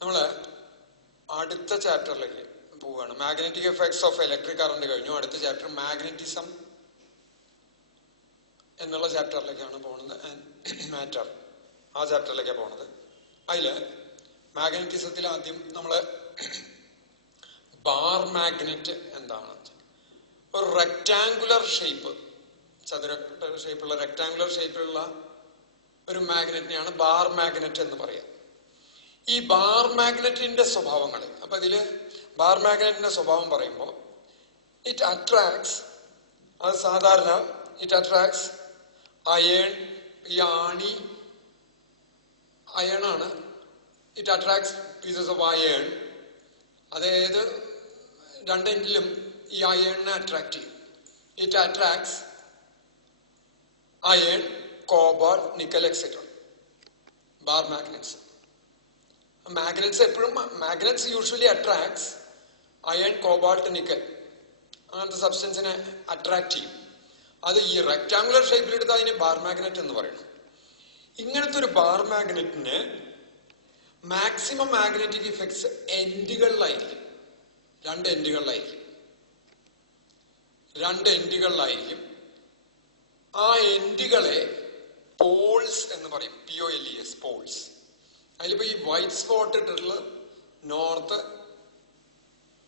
നമ്മൾ അടുത്ത ചാപ്റ്ററിലേക്ക് പോവുകയാണ്. Magnetic effects of electric current കഴിഞ്ഞു. അടുത്ത ചാപ്റ്റർ മാഗ്നറ്റിസം എന്നുള്ള ചാപ്റ്ററിലേക്കാണ് പോകുന്നത്. മാറ്റർ ആ ചാപ്റ്ററിലേക്കാണ് പോകുന്നത്. അതിൽ മാഗ്നറ്റിസത്തിൽ ആദ്യം നമ്മൾ ബാർ മാഗ്നറ്റ് എന്താണ്, ഒരു റെക്ടാങ്കുലർ ഷേപ്പ്, ചതുര ഷേപ്പുള്ള റെക്ടാങ്കുലർ ഷേപ്പിലുള്ള ഒരു മാഗ്നറ്റിനെയാണ് ബാർ മാഗ്നറ്റ് എന്ന് പറയാം. ഈ ബാർ മാഗ്നറ്റിന്റെ സ്വഭാവങ്ങൾ, അപ്പൊ ഇതില് ബാർ മാഗ്നറ്റിന്റെ സ്വഭാവം പറയുമ്പോൾ ഇറ്റ് അട്രാക്ട്സ്, അത് സാധാരണ ഇറ്റ് അട്രാക്ട്സ് അയൺ, ഈ ആണി അയണാണ്. It attracts pieces of iron, അതായത് രണ്ടെങ്കിലും ഈ അയണിനെ അട്രാക്ട് ചെയ്യും. It attracts iron, cobalt, nickel etcetera. Bar magnets. Magnets എപ്പോഴും magnets usually attracts iron, cobalt, nickel അങ്ങനത്തെ സബ്സ്റ്റൻസിനെ അട്രാക്ട് ചെയ്യും. അത് ഈ റെക്ടാങ്കുലർ ഷേപ്പിലെടുത്ത് അതിന് ബാർ മാഗ്നറ്റ് എന്ന് പറയണം. ഇങ്ങനത്തെ ഒരു ബാർ മാഗ്നറ്റിന് മാക്സിമം മാഗ്നറ്റിക് ഇഫക്ട്സ് എൻഡുകളിലായിരിക്കും. രണ്ട് എൻഡുകളിലായിരിക്കും. ആ എൻഡുകളെ പോൾസ് എന്ന് പറയും. POLES, poles. അതിലിപ്പോ ഈ വൈറ്റ് സ്പോട്ട് ഇട്ടിട്ടുള്ള നോർത്ത്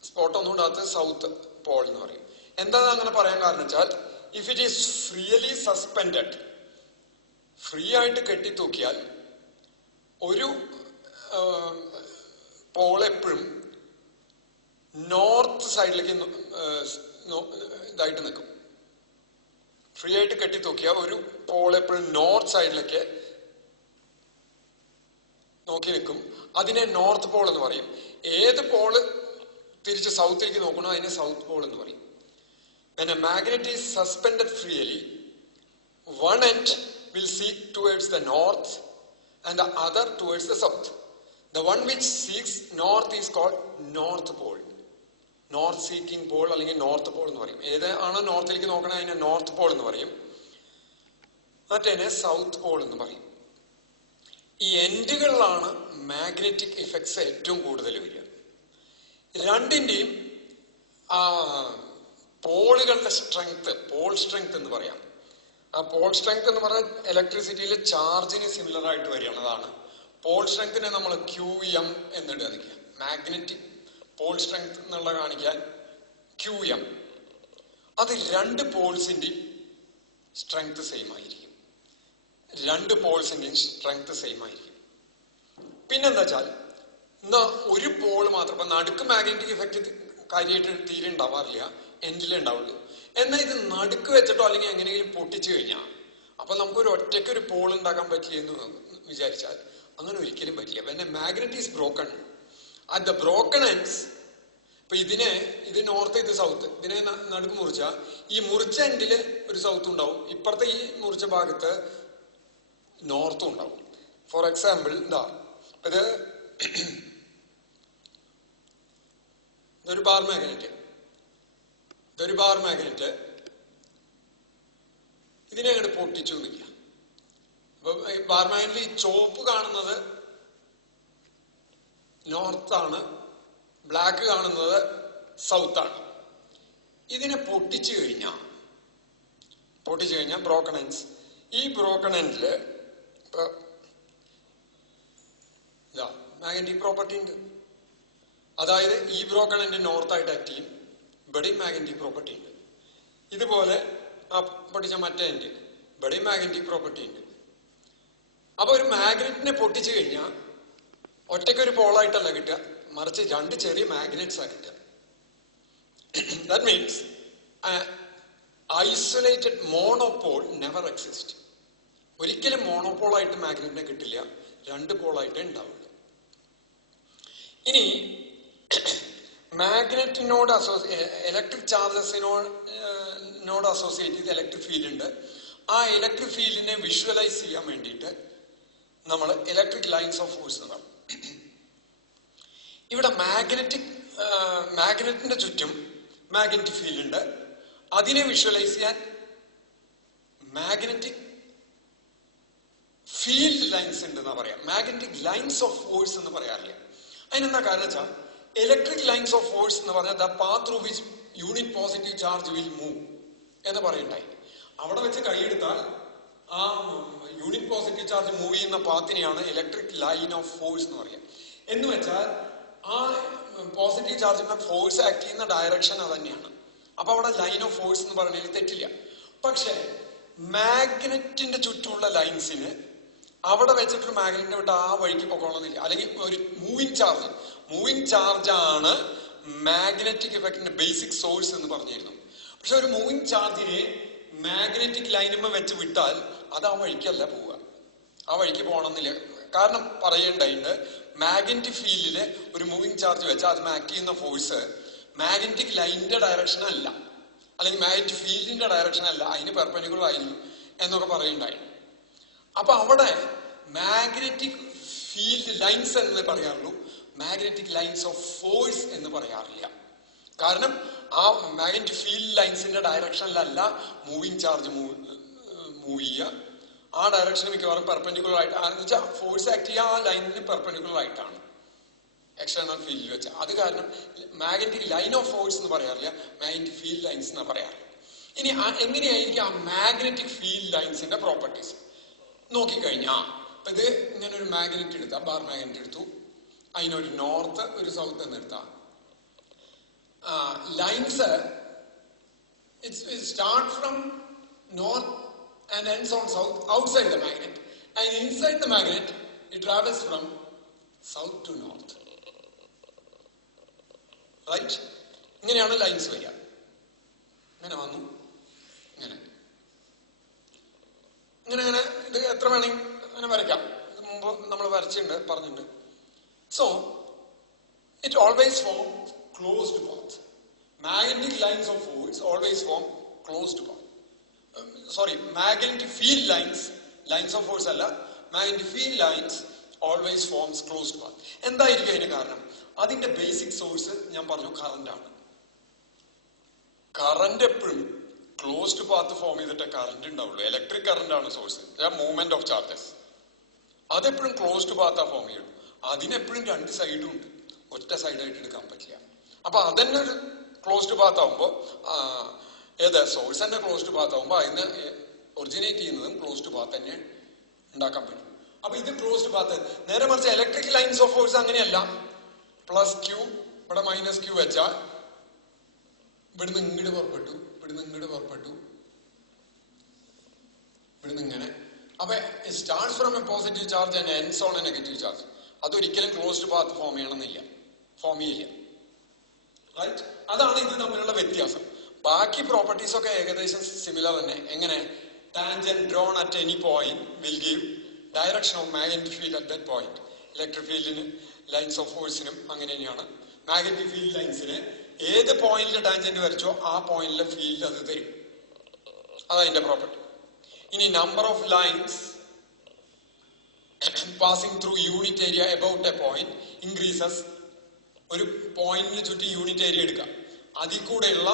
സ്പോട്ട് ഒന്നും ഇടാത്ത സൗത്ത് പോൾ എന്ന് പറയും. എന്താണ് അങ്ങനെ പറയാൻ കാരണം വെച്ചാൽ, if it is freely suspended, free ആയിട്ട് കെട്ടിത്തൂക്കിയാൽ ഒരു പോൾ എപ്പോഴും നോർത്ത് സൈഡിലേക്ക് ഇതായിട്ട് നിൽക്കും. ഫ്രീ ആയിട്ട് കെട്ടിത്തൂക്കിയ ഒരു പോൾ എപ്പോഴും നോർത്ത് സൈഡിലേക്ക് നോക്കി നിൽക്കും. അതിനെ നോർത്ത് പോൾ എന്ന് പറയും. ഏത് പോള് തിരിച്ച് സൗത്തിലേക്ക് നോക്കണോ അതിനെ സൗത്ത് പോൾ എന്ന് പറയും. When a magnet is suspended freely, one end will seek towards the north and the other towards the south. The one which seeks north is called north pole. North seeking pole അല്ലെങ്കിൽ north pole എന്ന് പറയും. ഏതാണോ നോർത്തിലേക്ക് നോക്കണേ അതിനെ north pole എന്ന് പറയും. മറ്റേനെ south Paul എന്ന് പറയും. ഈ എൻഡുകളിലാണ് മാഗ്നറ്റിക് ഇഫക്ട്സ് ഏറ്റവും കൂടുതൽ വരിക. രണ്ടിന്റെയും പോളുകളുടെ സ്ട്രെങ്ത്, പോൾ സ്ട്രെങ്ത് എന്ന് പറയാം. ആ പോൾ സ്ട്രെങ്ത് എന്ന് പറഞ്ഞാൽ ഇലക്ട്രിസിറ്റിയിലെ ചാർജിന് സിമിലർ ആയിട്ട് വരികയാണ്. പോൾ സ്ട്രെങ്തിനെ നമ്മൾ QM എന്നിടുക. മാഗ്നറ്റിക് പോൾ സ്ട്രെങ്ത് എന്നുള്ള കാണിക്കാൻ QM. അത് രണ്ട് പോൾസിന്റെ സ്ട്രെങ്ത് സെയിം ആയിരിക്കും. പിന്നെന്താ വെച്ചാൽ, എന്നാ ഒരു പോള് മാത്രം, ഇപ്പൊ നടുക്ക് മാഗ്നറ്റിക് ഇഫക്റ്റ് കാര്യമായിട്ട് തീരെ ഉണ്ടാവാറില്ല, എൻഡിലേ ഉണ്ടാവുള്ളൂ. എന്നാൽ ഇത് നടുക്ക് വെച്ചിട്ടോ അല്ലെങ്കിൽ എങ്ങനെയെങ്കിലും പൊട്ടിച്ചു കഴിഞ്ഞാൽ അപ്പൊ നമുക്കൊരു ഒറ്റയ്ക്ക് ഒരു പോൾ ഉണ്ടാക്കാൻ പറ്റില്ല എന്ന് വിചാരിച്ചാൽ അങ്ങനെ ഒരിക്കലും പറ്റില്ല. പിന്നെ magnet is broken at the broken ends. ഇപ്പൊ ഇത് നോർത്ത്, ഇത് സൗത്ത്. ഇതിനെ നടുക്ക് മുറിച്ച ഈ മുറിച്ച എൻഡില് ഒരു സൗത്ത് ഉണ്ടാവും, ഇപ്പുറത്തെ ഈ മുറിച്ച ഭാഗത്ത് നോർത്തും ഉണ്ടാവും. ഫോർ എക്സാമ്പിൾ ഇതൊരു ബാർ മാഗ്നറ്റ്. ഇതിനെ അങ്ങോട്ട് പൊട്ടിച്ചു നിൽക്കുക. അപ്പൊ ബാർ മാഗ്നറ്റിൽ ഈ ചോപ്പ് കാണുന്നത് നോർത്താണ്, ബ്ലാക്ക് കാണുന്നത് സൗത്താണ്. ഇതിനെ പൊട്ടിച്ചു കഴിഞ്ഞാൽ ബ്രോക്കൺ എൻഡ്സ്. ഈ ബ്രോക്കൺ എൻഡില് മാഗ്നറ്റിക് പ്രോപ്പർട്ടി ഉണ്ട്. അതായത് ഈ ബ്രോക്കൺ എൻഡ് നോർത്തായിട്ട് ആക്ട് ചെയ്യും. ഇവിടെയും മാഗ്നറ്റിക് പ്രോപ്പർട്ടി ഉണ്ട്. ഇതുപോലെ പൊട്ടിച്ച മറ്റേ എൻഡ്, ഇവിടെയും മാഗ്നറ്റിക് പ്രോപ്പർട്ടി ഉണ്ട്. അപ്പൊ ഒരു മാഗ്നറ്റിനെ പൊട്ടിച്ചു കഴിഞ്ഞാൽ ഒറ്റയ്ക്കൊരു പോളായിട്ടല്ല കിട്ടുക, മറിച്ച് രണ്ട് ചെറിയ മാഗ്നറ്റ്സ് ആ കിട്ടുക. That means isolated monopole never exist. ഒരിക്കലും മോണോപോളായിട്ട് മാഗ്നറ്റിനെ കിട്ടില്ല, രണ്ട് പോളായിട്ടേ ഉണ്ടാവുള്ളൂ. ഇനി മാഗ്നറ്റിനോട് ഇലക്ട്രിക് ചാർജസിനോട് അസോസിയേറ്റ് ചെയ്ത് ഇലക്ട്രിക് ഫീൽഡ് ഉണ്ട്. ആ ഇലക്ട്രിക് ഫീൽഡിനെ വിഷ്വലൈസ് ചെയ്യാൻ വേണ്ടിയിട്ട് നമ്മൾ ഇലക്ട്രിക് ലൈൻസ് ഓഫ് ഫോഴ്സ് എന്ന് പറയും. ഇവിടെ മാഗ്നറ്റിന്റെ ചുറ്റും മാഗ്നറ്റിക് ഫീൽഡ് ഉണ്ട്. അതിനെ വിഷ്വലൈസ് ചെയ്യാൻ മാഗ്നറ്റിക് ഫീൽഡ് ലൈൻസ് ഉണ്ടെന്നാ പറയാം. മാഗ്നറ്റിക് ലൈൻസ് ഓഫ് ഫോഴ്സ് എന്ന് പറയാറില്ല. അതിനെന്താ കാരണം വെച്ചാൽ ഇലക്ട്രിക് ലൈൻസ് ഓഫ് ഫോഴ്സ് എന്ന് പറഞ്ഞാൽ the path through which unit positive charge will move എന്ന് പറയുണ്ടായി. അവിടെ വെച്ച് കൈയെടുത്താൽ ആ യൂണിറ്റ് പോസിറ്റീവ് ചാർജ് മൂവ് ചെയ്യുന്ന പാത്തിനെയാണ് ഇലക്ട്രിക് ലൈൻ ഓഫ് ഫോഴ്സ് എന്ന് പറയുക. എന്ന് വെച്ചാൽ ആ പോസിറ്റീവ് ചാർജിന്റെ ഫോഴ്സ് ആക്ട് ചെയ്യുന്ന ഡയറക്ഷൻ അത് തന്നെയാണ്. അപ്പൊ അവിടെ ലൈൻ ഓഫ് ഫോഴ്സ് എന്ന് പറഞ്ഞാൽ തെറ്റില്ല. പക്ഷെ മാഗ്നറ്റിന്റെ ചുറ്റുമുള്ള ലൈൻസിന് അവിടെ വെച്ചിട്ടൊരു മാഗ്നറ്റിനെ വിട്ട് ആ വഴിക്ക് പോകണമെന്നില്ല. അല്ലെങ്കിൽ ഒരു മൂവിങ് ചാർജ് ആണ് മാഗ്നറ്റിക് ഇഫക്റ്റിന്റെ ബേസിക് സോഴ്സ് എന്ന് പറഞ്ഞിരുന്നു. പക്ഷെ ഒരു മൂവിങ് ചാർജിനെ മാഗ്നറ്റിക് ലൈനുമ്മ വെച്ച് വിട്ടാൽ അത് ആ വഴിക്കല്ല പോവുക, ആ വഴിക്ക് പോകണമെന്നില്ല. കാരണം പറയേണ്ടായിട്ടുണ്ട്, മാഗ്നറ്റിക് ഫീൽഡില് ഒരു മൂവിങ് ചാർജ് വെച്ചാൽ അത് ആക്ട് ചെയ്യുന്ന ഫോഴ്സ് മാഗ്നറ്റിക് ലൈനിന്റെ ഡയറക്ഷൻ അല്ല, അല്ലെങ്കിൽ മാഗ്നറ്റിക് ഫീൽഡിന്റെ ഡയറക്ഷൻ അല്ല, അതിന് പെർപെൻഡിക്കുലർ ആയിരിക്കും എന്നൊക്കെ പറയുണ്ടായി. അപ്പൊ അവിടെ മാഗ്നറ്റിക് ഫീൽഡ് ലൈൻസ് എന്ന് പറയാറുള്ളൂ, മാഗ്നറ്റിക് ലൈൻസ് ഓഫ് ഫോഴ്സ് എന്ന് പറയാറില്ല. കാരണം ആ മാഗ്നറ്റിക് ഫീൽഡ് ലൈൻസിന്റെ ഡയറക്ഷനിലല്ല മൂവിങ് ചാർജ് മൂവ് ചെയ്യുക. ആ ഡയറക്ഷന് മിക്കവാറും പെർപെൻഡിക്കുലർ ആയിട്ട്, എന്ന് വെച്ചാൽ ഫോഴ്സ് ആക്ട് ചെയ്യുക ആ ലൈനിന് പെർപെൻഡിക്കുലർ ആയിട്ടാണ് എക്സ്റ്റേണൽ ഫീൽഡിൽ വെച്ച്. അത് കാരണം മാഗ്നറ്റിക് ലൈൻ ഓഫ് ഫോഴ്സ് എന്ന് പറയാറില്ല, മാഗ്നറ്റിക് ഫീൽഡ് ലൈൻസ് എന്ന് പറയാറില്ല. ഇനി എങ്ങനെയായിരിക്കും ആ മാഗ്നറ്റിക് ഫീൽഡ് ലൈൻസിന്റെ പ്രോപ്പർട്ടീസ് നോക്കിക്കഴിഞ്ഞാൽ, ഇത് ഇങ്ങനെ ഒരു മാഗ്നറ്റ് എടുത്താൽ, ബാർ മാഗ്നറ്റ് എടുത്തു, അതിനൊരു നോർത്ത് ഒരു സൗത്ത് എന്ന് എടുത്താൽ, lines start from north and ends on south outside the magnet, and inside the magnet it travels from south to north, right? ഇങ്ങനെയാണ് ലൈൻസ് വരിക. ഇങ്ങനെ വന്നു, ഇങ്ങനെ ഇത് എത്ര വേണമെങ്കിൽ അങ്ങനെ വരയ്ക്കാം. ഇത് മുമ്പ് നമ്മൾ വരച്ചിട്ടുണ്ട്, പറഞ്ഞിട്ടുണ്ട്. So it always form closed path. Magnetic lines of force always form closed path. magnetic field lines of force അല്ല, magnetic field lines always forms closed path. എന്തായിരിക്കും അതിന് കാരണം? അതിന്റെ ബേസിക് സോഴ്സ് ഞാൻ പറഞ്ഞു കറന്റ് ആണ്. കറന്റ് എപ്പോഴും ക്ലോസ്ഡ് പാത്ത് ഫോം ചെയ്തിട്ട് കറന്റ് ഉണ്ടാവുള്ളൂ. ഇലക്ട്രിക് കറന്റ് ആണ് സോഴ്സ്, മൂവ്മെന്റ് ഓഫ് ചാർജസ്. അതെപ്പോഴും ക്ലോസ്ഡ് പാത്താ ഫോം ചെയ്യുള്ളൂ. അതിനെപ്പോഴും രണ്ട് സൈഡും ഉണ്ട്, ഒറ്റ സൈഡായിട്ട് എടുക്കാൻ പറ്റില്ല. അപ്പൊ അതന്നെ ഒരു ക്ലോസ്ഡ് പാത്ത് ആവുമ്പോ, ഏത് സോഴ്സ് തന്നെ ക്ലോസ്ഡ് പാത്ത് ആവുമ്പോ അതിന് ഒറിജിനേറ്റ് ചെയ്യുന്നതും ക്ലോസ്ഡ് പാത്ത് തന്നെ ഉണ്ടാക്കാൻ പറ്റും. അപ്പൊ ഇത് ക്ലോസ്ഡ് പാത്ത്. നേരെ മറിച്ച് ഇലക്ട്രിക് ലൈൻസ് ഓഫ് ഫോഴ്സ് അങ്ങനെയല്ല. പ്ലസ് ക്യൂ, ഇവിടെ മൈനസ് ക്യൂ വെച്ചാൽ ഇവിടുന്ന് ഇങ്ങോട്ട് പുറപ്പെട്ടു, ഇവിടുന്ന് ഇങ്ങോട്ട് പുറപ്പെട്ടു, ഇവിടുന്ന് ഇങ്ങനെ. അപ്പൊ start from A positive charge and ends on A negative charge. അതൊരിക്കലും ക്ലോസ്ഡ് പാത്ത് ഫോം ചെയ്യണമെന്നില്ല, ഫോം ചെയ്യില്ല. റൈറ്റ്? അതാണ് ഇത് തമ്മിലുള്ള വ്യത്യാസം. ബാക്കി പ്രോപ്പർട്ടീസ് ഒക്കെ ഏകദേശം സിമിലർ തന്നെ. എങ്ങനെ? Tangent drone at any point will give direction of magnetic field at that point. Electric ഫീൽഡിന് ലൈൻസ് ഓഫ് ഫോഴ്സിനും അങ്ങനെ തന്നെയാണ്. മാഗ്നറ്റിക് ഫീൽഡ് ലൈൻസിന് ഏത് പോയിന്റിൽ ടാൻജന്റ് വരച്ചോ ആ പോയിന്റിലെ ഫീൽഡ് അത് തരും. അതതിന്റെ പ്രോപ്പർട്ടി. ഇനി number of lines passing through unit area about A point increases. ഒരു പോയിന്റിന് ചുറ്റും യൂണിറ്റ് ഏരിയ എടുക്കാം, അതിൽ കൂടെയുള്ള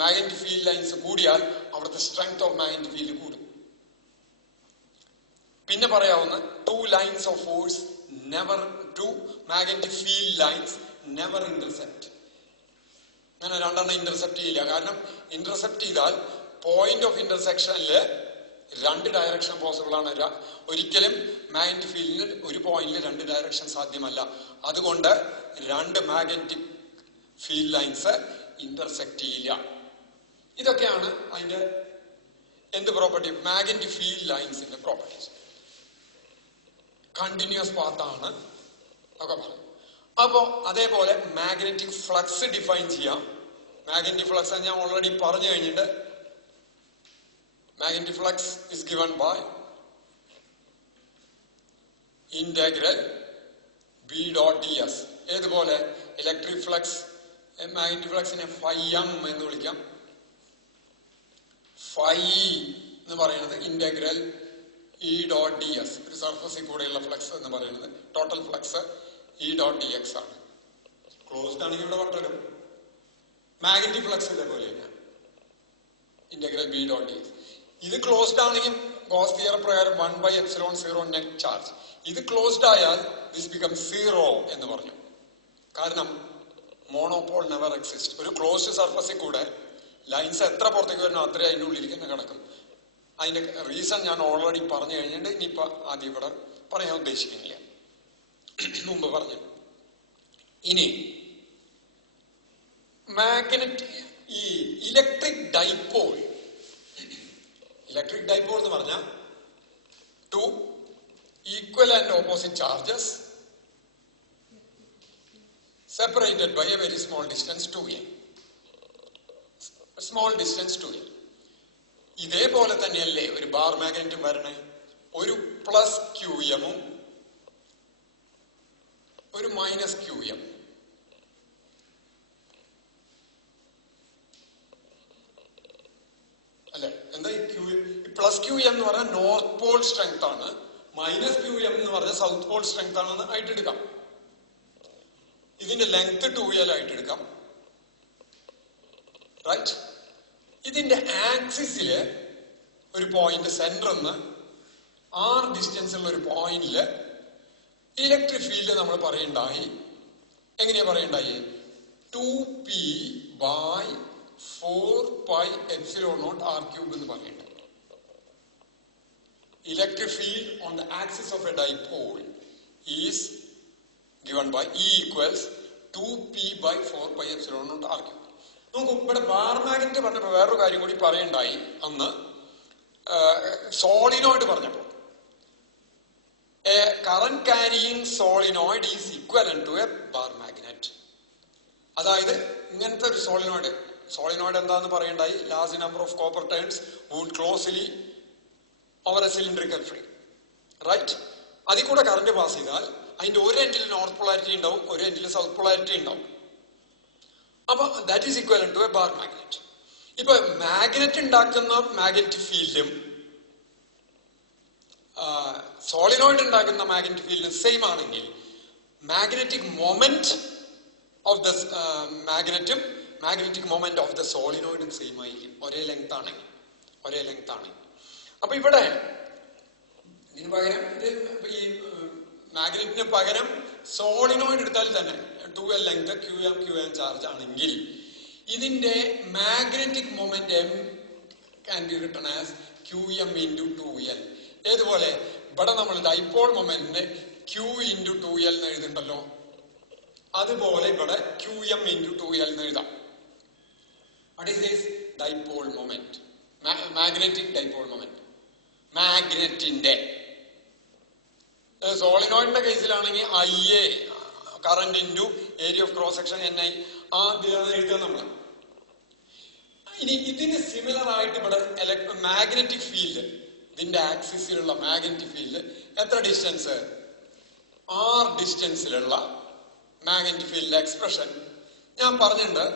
മാഗ്നറ്റിക് ഫീൽഡ് ലൈൻസ് കൂടിയാൽ അവിടുത്തെ സ്ട്രെങ്ത് ഓഫ് മാഗ്നറ്റിക് ഫീൽഡ് കൂടും. പിന്നെ പറയാവുന്ന two lines of force never, two magnetic field lines never intercept. അങ്ങനെ രണ്ടെണ്ണം ഇന്റർസെപ്റ്റ് ചെയ്യില്ല. കാരണം ഇന്റർസെപ്റ്റ് ചെയ്താൽ പോയിന്റ് ഓഫ് ഇന്റർസെക്ഷനില് രണ്ട് ഡയറക്ഷൻ പോസിബിൾ ആണ്. ഒരിക്കലും മാഗ്നറ്റിക് ഫീൽഡിന് ഒരു പോയിന്റിൽ രണ്ട് ഡയറക്ഷൻ സാധ്യമല്ല. അതുകൊണ്ട് രണ്ട് മാഗ്നറ്റിക് ഫീൽഡ് ലൈൻസ് ഇന്റർസെക്ട് ചെയ്യില്ല. ഇതൊക്കെയാണ് അതിന്റെ എന്ത് പ്രോപ്പർട്ടി? മാഗ്നറ്റിക് ഫീൽഡ് ലൈൻസിന്റെ പ്രോപ്പർട്ടീസ്. കണ്ടിന്യൂസ് പാത്താണ് ഒക്കെ പറഞ്ഞു. അപ്പോ അതേപോലെ മാഗ്നറ്റിക് ഫ്ലക്സ് ഡിഫൈൻ ചെയ്യാം. മാഗ്നറ്റിക് ഫ്ലക്സ് ഞാൻ ഓൾറെഡി പറഞ്ഞു കഴിഞ്ഞിട്ട്. Magnetic flux is given by integral B dot ds. ഏതുപോലെ ഇലക്ട്രിക് ഫ്ലക്സ്, മാഗ്നറ്റിക് ഫ്ലക്സിനെ ഫൈ എം എന്ന് വിളിക്കാം. ഫൈ എന്ന് പറയുന്നത് integral E dot D S. ഒരു സർഫസിൽ കൂടെയുള്ള ഫ്ലക്സ് എന്ന് പറയുന്നത് total flux E dot D X ആണ്. ക്ലോസ്ഡ് ആണെങ്കിൽ ഇവിടെ പറഞ്ഞിട്ടും മാഗ്നറ്റിക് ഫ്ലക്സ് ഇതേപോലെ integral B dot D X. ഇത് ക്ലോസ്ഡ് ആണെങ്കിൽ ഗോസ് തിയറം പ്രകാരം 1/ε0 നെറ്റ് ചാർജ്. ഇത് ക്ലോസ്ഡ് ആയാൽ ദിസ് ബിക്കം സീറോ എന്ന് പറഞ്ഞു. കാരണം മോണോപോൾ നെവർ എക്സിസ്റ്റ്. ഒരു ക്ലോസ്ഡ് സർഫസിൽ കൂടെ ലൈൻസ് എത്ര പുറത്തേക്ക് വരണോ അത്രയും അതിൻ്റെ ഉള്ളിൽ തന്നെ കിടക്കും. അതിന്റെ റീസൺ ഞാൻ ഓൾറെഡി പറഞ്ഞു കഴിഞ്ഞിട്ട് ഇനിയിപ്പോൾ ആദ്യം ഇവിടെ പറയാൻ ഉദ്ദേശിക്കുന്നില്ല, മുമ്പ് പറഞ്ഞു. ഇനി മാഗ്നറ്റ് ഈ ഇലക്ട്രിക് ഡൈപോൾ എന്ന് പറഞ്ഞാൽ two equal and opposite charges separated by a very small distance 2l. Small distance 2l. ഇതേപോലെ തന്നെയല്ലേ ഒരു ബാർ മാഗ്നറ്റും വരണേ? ഒരു പ്ലസ് QM-ഉം ഒരു മൈനസ് QM. അല്ലെ? എന്താ ഈ പ്ലസ് QM എന്ന് പറഞ്ഞാൽ നോർത്ത് പോൾ സ്ട്രെങ്ത് ആണ്, മൈനസ് QM എന്ന് പറഞ്ഞാൽ സൗത്ത് പോൾ സ്ട്രെങ്ത് ആണെന്ന് ആയിട്ട് എടുക്കാം. ഇതിന്റെ ലെങ്ത് 2l ആയിട്ട് എടുക്കാം. റൈറ്റ്? ഇതിന്റെ ആക്സിസില് ഒരു പോയിന്റ് സെന്ററിന്ന് r ഡിസ്റ്റൻസ് ഉള്ള ഒരു പോയിന്റില് ഇലക്ട്രിക് ഫീൽഡ് നമ്മൾ പറയണ്ടായി. എങ്ങനെയാ പറയണ്ടായി? 2p/4πε0 r³ എന്ന് പറയണ്ട. Electric field on the axis of A dipole is given by E equals 2p/4πε0 r³. നോക്കൂ, ഇവിടെ ബാർ മാഗ്നറ്റ് പറഞ്ഞപ്പോ വേറൊരു കാര്യം കൂടി പറയണ്ടായി. അന്ന് സോളിനോയിഡ് പറഞ്ഞപ്പോ a current carrying solenoid is equivalent to a bar magnet. അതായത് ഇങ്ങനത്തെ ഒരു സോളിനോയിഡ് എന്താന്ന് പറയണ്ടായി? Large number of copper turns wound closely over a cylindrical frame. Right? അതിൽ കൂടെ കറന്റ് പാസ് ചെയ്താൽ അതിന്റെ ഒരു എൻഡിൽ നോർത്ത് പൊളാരിറ്റി ഉണ്ടാവും, ഒരു എൻഡിൽ സൗത്ത് പൊളാരിറ്റി ഉണ്ടാവും. അപ്പൊ that is equivalent to a bar magnet. ഇപ്പൊ മാഗ്നറ്റ് ഉണ്ടാക്കുന്ന മാഗ്നറ്റിക് ഫീൽഡും സോളിനോയിഡ് ഉണ്ടാക്കുന്ന മാഗ്നറ്റിക് ഫീൽഡും സെയിം ആണെങ്കിൽ മാഗ്നറ്റിക് മൊമെന്റ് ഓഫ് ദ മാഗ്നറ്റും മാഗ്നറ്റിക് മൊമെന്റ് ഓഫ് ദ സോളിനോയിഡും സെയിം ആയിരിക്കും, ഒരേ ലെങ്ത് ആണെങ്കിൽ. അപ്പൊ ഇവിടെ ഇതിന് പകരം ഈ മാഗ്നറ്റിന് പകരം സോളിനോയിഡ് എടുത്താൽ തന്നെ 2l ലെങ്ത് QM ചാർജ് ആണെങ്കിൽ ഇതിന്റെ magnetic moment M can be written as QM into 2l. ഏതുപോലെ ഇവിടെ നമ്മൾ ഡൈപോൾ മൊമെന്റിന് Q into 2l എന്ന് എഴുതുന്നുണ്ടല്ലോ, അതുപോലെ ഇവിടെ QM into 2l എന്ന് എഴുതാം. What is this? Dipole moment. Magnetic dipole moment. മാഗ്നറ്റിന്റെ സോളിനോയിഡിന്റെ കേസിലാണെങ്കിൽ IA current into area of cross section NI ആദ്യം എഴുതുക നമ്മൾ. ഇനി ഇതിന് സിമിലർ ആയിട്ട് ഇവിടെ മാഗ്നറ്റിക് ഫീൽഡ്, ഇതിന്റെ ആക്സിസിലുള്ള മാഗ്നറ്റിക് ഫീൽഡ് എത്ര ഡിസ്റ്റൻസ്? R ഡിസ്റ്റൻസിലുള്ള മാഗ്നറ്റിക് ഫീൽഡിന്റെ എക്സ്പ്രഷൻ ഞാൻ പറഞ്ഞിട്ടുണ്ട്.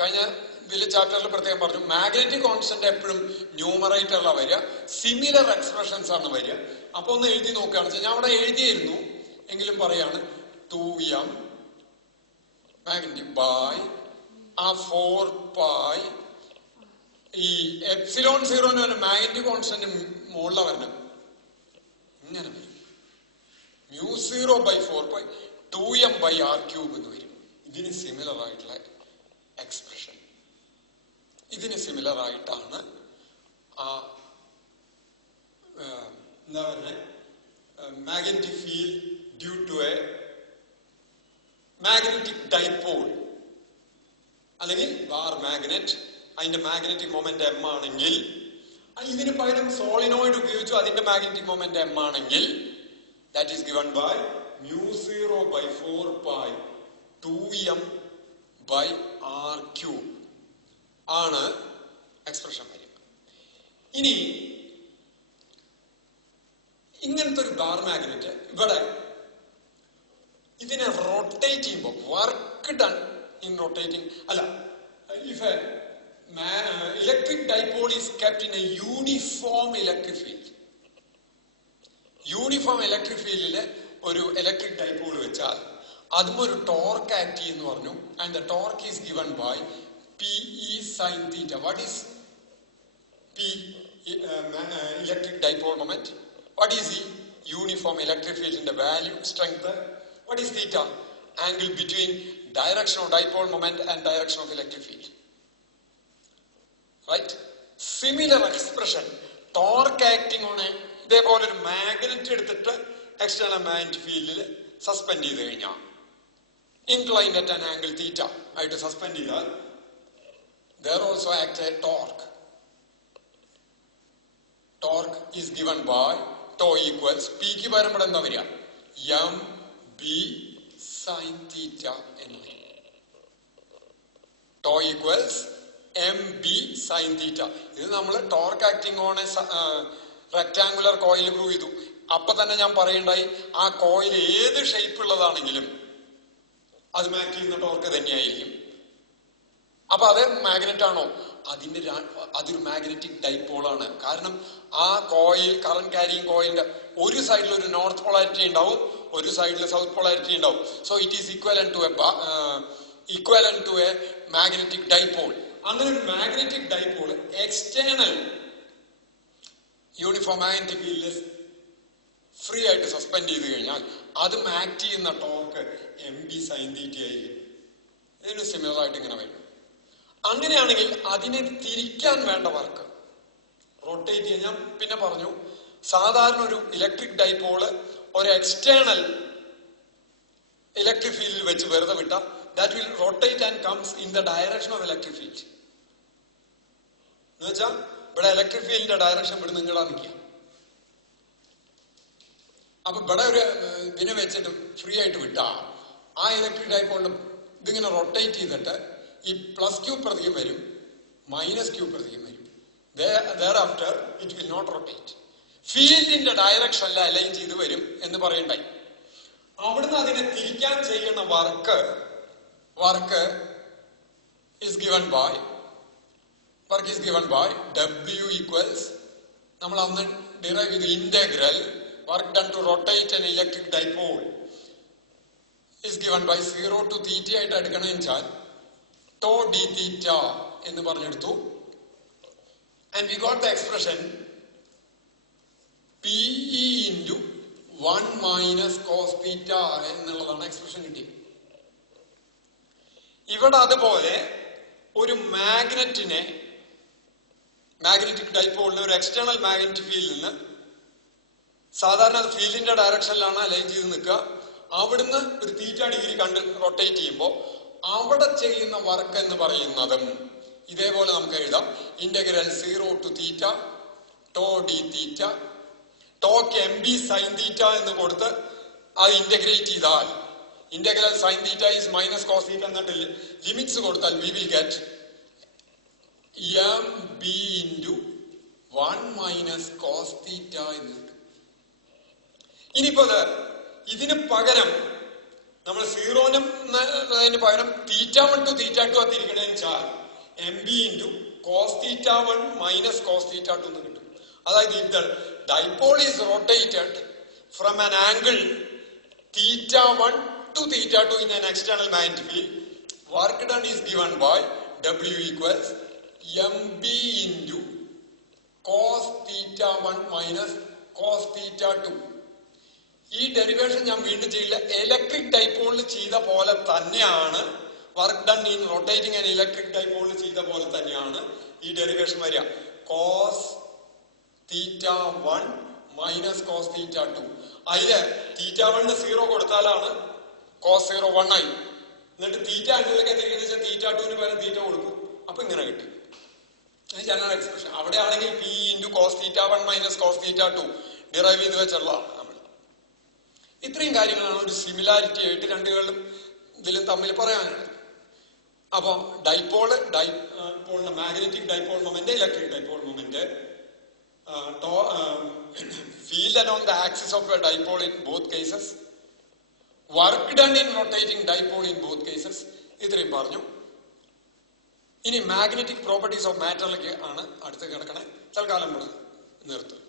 കഴിഞ്ഞ ഇതിലെ ചാപ്റ്ററിൽ പ്രത്യേകം പറഞ്ഞു, മാഗ്നറ്റിക് കോൺസ്റ്റന്റ് എപ്പോഴും ന്യൂമറേറ്ററിലാണ് വരിക, സിമിലർ എക്സ്പ്രഷൻസ് ആണ് വരിക. അപ്പൊ ഒന്ന് എഴുതി നോക്കുകയാണെന്ന് വെച്ചാൽ ഞാൻ അവിടെ എഴുതിയിരുന്നു എങ്കിലും പറയാണ് 2m മാഗ്നറ്റിക് ബൈ ആ 4π ഈ എപ്സിലോൺ 0 മാഗ്നറ്റിക് കോൺസ്റ്റന്റ് മുകളിലാണ് വരണം, ഇങ്ങനെ വരും. μ0/4π 2m/r³ എന്ന് വരും. ഇതിന് സിമിലർ ആയിട്ടുള്ള എക്സ്പ്രഷൻ, ഇതിന് സിമിലർ ആയിട്ടാണ് എന്താ പറയുക, magnetic field due to a magnetic dipole അല്ലെങ്കിൽ ബാർ മാഗ്നറ്റ്, അതിന്റെ മാഗ്നറ്റിക് മൊമെന്റ് M ആണെങ്കിൽ, ഇതിന് പകരം സോളിനോയിഡ് ഉപയോഗിച്ചു അതിന്റെ മാഗ്നറ്റിക് മൊമെന്റ് M ആണെങ്കിൽ that is given by μ0/4π 2m/r³ ആണ് എക്സ്പ്രഷൻ വരിക. ഇനി ഇങ്ങനത്തെ ഒരു ബാർ മാഗ്നറ്റ് ഇവിടെ ഇതിനെ റൊട്ടേറ്റ് ചെയ്യുമ്പോൾ വർക്ക് ഡൺ ഇൻ റൊട്ടേറ്റിംഗ് അല്ല, if a electric dipole is kept in a uniform electric field, uniform electric ഫീൽഡില് ഒരു ഇലക്ട്രിക് ഡൈപോൾ വെച്ചാൽ അതും ഒരു ടോർക്ക് ആക്ട് ചെയ്യുന്നു പറഞ്ഞു. And the torque is given by PE sin theta. What is P? Electric dipole moment. What is E? Uniform electric ഫീൽഡിന്റെ value strength. What is theta? Angle between direction of dipole moment and direction of electric field. Right? Similar expression torque acting on ഇതേപോലെ ഒരു magnet എടുത്തിട്ട് external magnetic ഫീൽഡിൽ suspend ചെയ്ത് കഴിഞ്ഞാൽ inclined at an angle theta ആയിട്ട് suspend ചെയ്താൽ there also acts a torque. Torque is given by tau equals p ക്ക് പകരം ഇവിടെ എന്താ വരിക? m b sin theta എന്ന് വരും. tau equals m b sin theta. ഇത് നമ്മൾ torque acting on rectangular coil prove ചെയ്തു. അപ്പൊ തന്നെ ഞാൻ പറയണ്ടായി ആ കോയിൽ ഏത് ഷേപ്പ് ഉള്ളതാണെങ്കിലും അത് മാക്ട് ചെയ്യുന്ന ടോർക്ക് തന്നെയായിരിക്കും. അപ്പൊ അത് മാഗ്നറ്റ് ആണോ? അതൊരു മാഗ്നറ്റിക് ഡൈപോളാണ്. കാരണം ആ കോയിൽ, കറന്റ് ക്യാരിയിങ് കോയിലിന്റെ ഒരു സൈഡിൽ ഒരു നോർത്ത് പോളാരിറ്റി ഉണ്ടാവും, ഒരു സൈഡിൽ സൗത്ത് പോളാരിറ്റി ഉണ്ടാവും. So it is equivalent to a magnetic dipole. അങ്ങനെ ഒരു magnetic dipole external uniform magnetic ഫീൽഡിൽ ഫ്രീ ആയിട്ട് സസ്പെൻഡ് ചെയ്ത് കഴിഞ്ഞാൽ അത് മാക്ട് ചെയ്യുന്ന torque M B sine theta ആയിരിക്കും. ഇതിന് സിമിലർ ആയിട്ട് ഇങ്ങനെ വരും. അങ്ങനെയാണെങ്കിൽ അതിനെ തിരിക്കാൻ വേണ്ട വർക്ക് റൊട്ടേറ്റ് ചെയ്യാൻ ഞാൻ പിന്നെ പറഞ്ഞു. സാധാരണ ഒരു ഇലക്ട്രിക് ഡൈപോള് ഒരു എക്സ്റ്റേണൽ ഇലക്ട്രിക് ഫീൽഡിൽ വെച്ച് വെറുതെ വിട്ട that will rotate and comes in the direction of electric field. എന്ന് വെച്ചാൽ ഇവിടെ ഇലക്ട്രിക് ഫീൽഡിന്റെ ഡയറക്ഷൻ ഇവിടെ നിങ്ങളാ നിൽക്കുക. അപ്പൊ ഇവിടെ ഒരു ഇതിനെ വെച്ചിട്ട് ഫ്രീ ആയിട്ട് വിട്ട ആ ഇലക്ട്രിക് ഡൈപോളിന്റെ ഇതിങ്ങനെ റൊട്ടേറ്റ് ചെയ്തിട്ട് ഈ പ്ലസ് ക്യൂ പ്രതിയും വരും, മൈനസ് ക്യൂ പ്രതിയും വരും. thereafter it will not rotate. ഫീൽഡിന്റെ ഡയറക്ഷനിൽ അലൈൻ ചെയ്ത് വരും എന്ന് പറയണ്ടായി. അവിടുന്ന് അതിനെ തിരിക്കാൻ ചെയ്യുന്ന work is given by W equals നമ്മൾ അന്ന് ഡിറൈവ് ചെയ്ത് integral work done to rotate an electric dipole is given by 0 to theta ആയിട്ട് എടുക്കണമെന്ന് വെച്ചാൽ tau d theta എന്ന് പറഞ്ഞെടുത്തു. And we got the expression PE into 1 minus cos theta എന്നുള്ളതാണ് expression കിട്ടിയത്. ഇവിടെ അതുപോലെ ഒരു മാഗ്നറ്റിക് ഡൈപോളിനെ ഒരു എക്സ്റ്റേണൽ മാഗ്നറ്റിക് ഫീൽഡിൽ നിന്ന് സാധാരണ അത് ഫീൽഡിന്റെ ഡയറക്ഷനിലാണ് അലൈൻ ചെയ്ത് നിൽക്കുക. അവിടുന്ന് ഒരു തീറ്റ ഡിഗ്രി കണ്ട് റൊട്ടേറ്റ് ചെയ്യുമ്പോൾ അവിടെ ചെയ്യുന്ന വർക്ക് എന്ന് പറയുന്നതും ഇതേപോലെ നമുക്ക് എഴുതാം. Integral 0 to theta tau d theta torque M B sine theta എന്ന് കൊടുത്ത് അത് ഇന്റഗ്രേറ്റ് ചെയ്താൽ integral sine theta is minus cos theta എന്നിട്ട് ലിമിറ്റ്സ് കൊടുത്താൽ we will get M B into 1 minus cos theta എന്ന് കിട്ടും. ഇനിയിപ്പോ ഇതിന് പകരം നമ്മൾ 0 പകരം θ1 to θ2 തിരിക്കണമെന്ന് വെച്ചാൽ M B into cos θ1 minus cos θ2 എന്ന് കിട്ടും. അതായത് if the dipole is rotated from an angle θ1 to θ2 in an external magnetic field, work done is given by W equals mb into cos θ1 minus cos θ2. ഈ derivation ഞാൻ വീണ്ടും ചെയ്യില്ല. Electric ഡൈപോളിൽ ചെയ്ത പോലെ തന്നെയാണ് work done in rotating and electric ഡൈപോളിൽ ചെയ്ത പോലെ തന്നെയാണ് ഈ ഡെറിവേഷൻ വരിക. Cos θ1 minus cos θ2. അതില് θ1 0 കൊടുത്താലാണ് കോസ് 0 1 ആയി. എന്നിട്ട് തീറ്റ അഞ്ചിലേക്ക് എത്തിക്കുന്ന θ2 പകരം തീറ്റ കൊടുക്കും. അപ്പൊ ഇങ്ങനെ കിട്ടും ജനറൽ എക്സ്പ്രഷൻ. അവിടെ ആണെങ്കിൽ P into cos θ1 minus cos θ2 derive ചെയ്ത് വെച്ചുള്ളതാണ്. ഇത്രയും കാര്യങ്ങളാണ് ഒരു സിമിലാരിറ്റി ആയിട്ട് രണ്ടുകളും ഇതിലും തമ്മിൽ പറയാനുള്ളത്. അപ്പൊ ഡൈപോളിന്റെ magnetic dipole moment, electric dipole moment, field along the axis of a dipole in both cases, work done in rotating dipole in both cases, ഇത്രയും പറഞ്ഞു. ഇനി മാഗ്നറ്റിക് പ്രോപ്പർട്ടീസ് ഓഫ് മാറ്ററിലേക്ക് ആണ് അടുത്ത് കിടക്കണേ. തൽക്കാലം നിർത്തും.